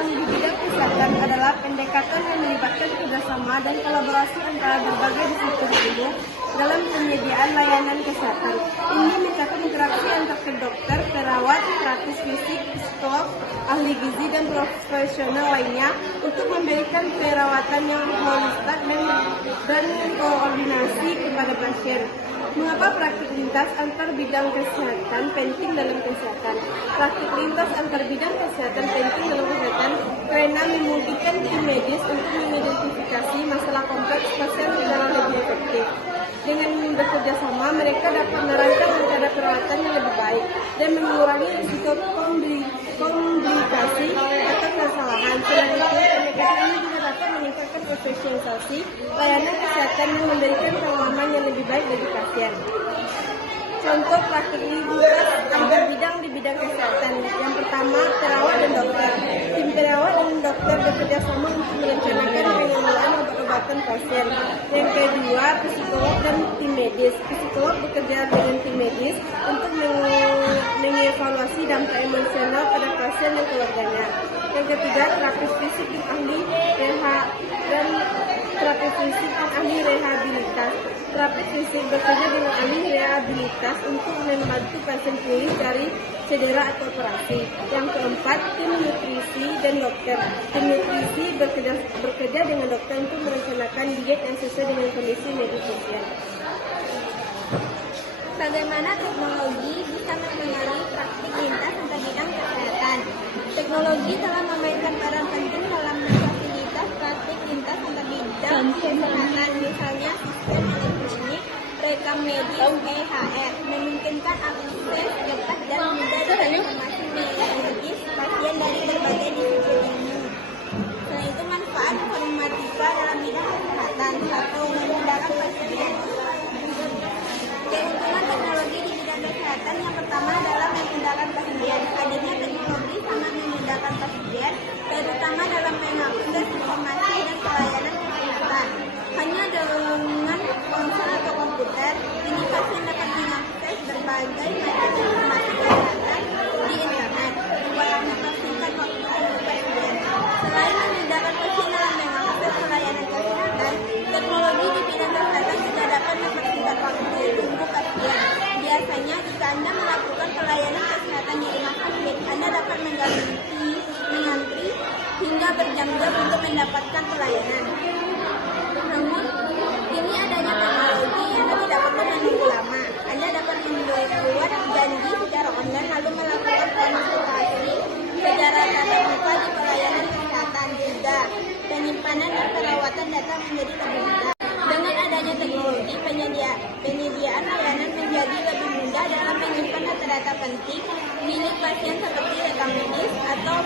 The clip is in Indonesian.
di bidang kesehatan adalah pendekatan yang melibatkan kerjasama dan kolaborasi antara berbagai disiplin ilmu dalam penyediaan layanan kesehatan. Ini mencakup interaksi antar dokter, perawat, terapis fisik, psikolog, ahli gizi, dan profesional lainnya untuk memberikan perawatan yang holistik dan koordinasi kepada pasien. Mengapa praktik lintas antar bidang kesehatan penting dalam kesehatan? Praktik lintas antar bidang kesehatan penting dalam kesehatan karena memungkinkan tim medis untuk mengidentifikasi masalah kompleks pasien secara lebih efektif. Dengan bekerja sama, mereka dapat merancang rencana perawatan yang lebih baik dan mengurangi risiko komplikasi atau kesalahan. Selain itu, pendekatan ini juga dapat meningkatkan efisiensi layanan kesehatan yang memberikan pengalaman yang lebih baik bagi pasien. Contoh praktik lintas antar bidang di bidang kesehatan. Yang pertama, perawat dan dokter. Tim perawat dan dokter bekerja sama untuk merencanakan pengelolaan obat-obatan pasien. Yang kedua, psikolog dan tim medis. Psikolog bekerja dengan tim medis untuk mengevaluasi dampak emosional pada pasien dan keluarganya. Yang ketiga, terapis fisik dan ahli rehabilitas. Terapis fisik bekerja dengan ahli rehabilitas untuk membantu pasien pulih dari cedera atau operasi. Yang keempat, tim nutrisi dan dokter. Tim nutrisi bekerja dengan dokter untuk merencanakan diet yang sesuai dengan kondisi medis pasien. Bagaimana teknologi bisa mempengaruhi praktik lintas antar bidang kesehatan? Teknologi telah memainkan peran penting dalam memfasilitasi praktik lintas antar bidang kesehatan, misalnya sistem elektronik, rekam medis, EHR, memungkinkan akses cepat dan mudah dari informasi medis pasien dari berbagai disiplin ilmu. Selain itu, manfaat informatika dalam bidang kesehatan. 1. Memudahkan pasien. Keuntungan teknologi di bidang kesehatan yang pertama adalah memudahkan pasien. Adanya teknologi sangat memudahkan pasien, terutama dalam mengakses informasi dan pelayanan kesehatan. Hanya dengan ponsel atau komputer, ini pasien dapat mengakses berbagai macam informasi kesehatan di internet, yang mempersingkat waktu tunggu pasien. Selain memudahkan pasien dalam mengakses pelayanan kesehatan, teknologi di bidang kesehatan juga dapat mempersingkat waktu tunggu pasien. Biasanya, jika Anda melakukan pelayanan kesehatan di rumah sakit, Anda dapat mengantri hingga berjam-jam untuk mendapatkan pelayanan. Namun, kini adanya teknologi yang tidak perlu menunggu lama. Anda dapat membuat janji secara online lalu melakukan konsultasi secara tatap muka di pelayanan kesehatan. Juga, penyimpanan dan perawatan data menjadi lebih mudah. Dengan adanya teknologi, penyediaan layanan menjadi lebih mudah dalam menyimpan data-data penting milik pasien seperti rekam medis atau